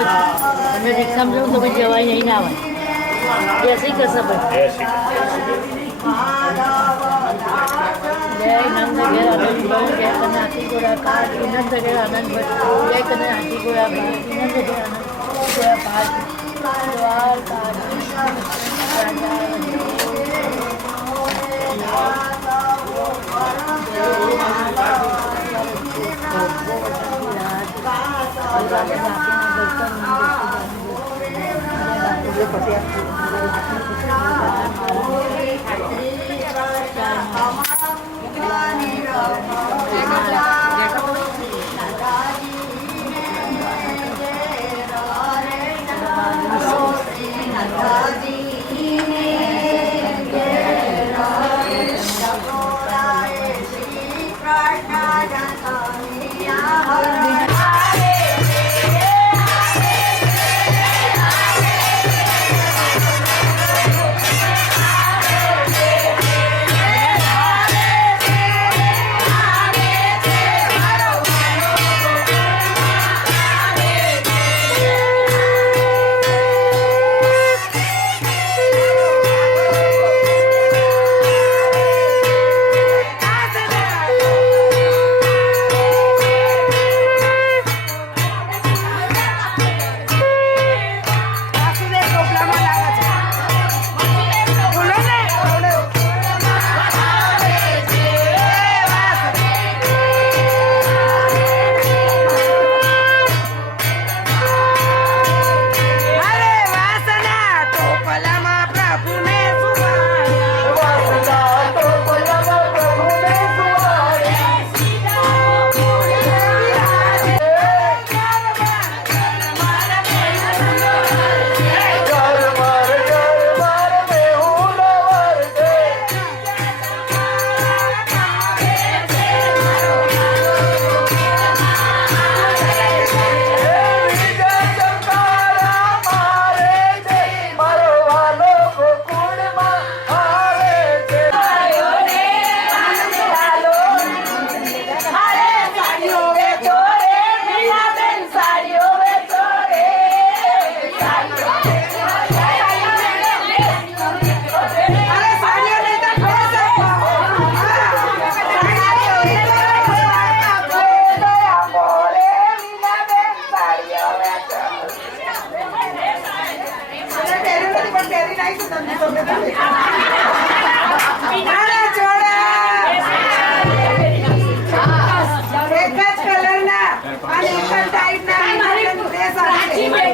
અને રિક્ષામાં જવું તો પછી જવાય નહીં ના આવે. જય શ્રી કૃષ્ણ ભાઈ. જય નંદ ઘેર આનંદ ભાઈ જય કને હાથી ગોળા કાઢ નંદ ઘેર આનંદ ભાઈ જય કને હાથી ગોળા કાઢ નંદ ઘેર આનંદ જય ભાગ દ્વારકા કલર ના અને એક ટાઈપ ના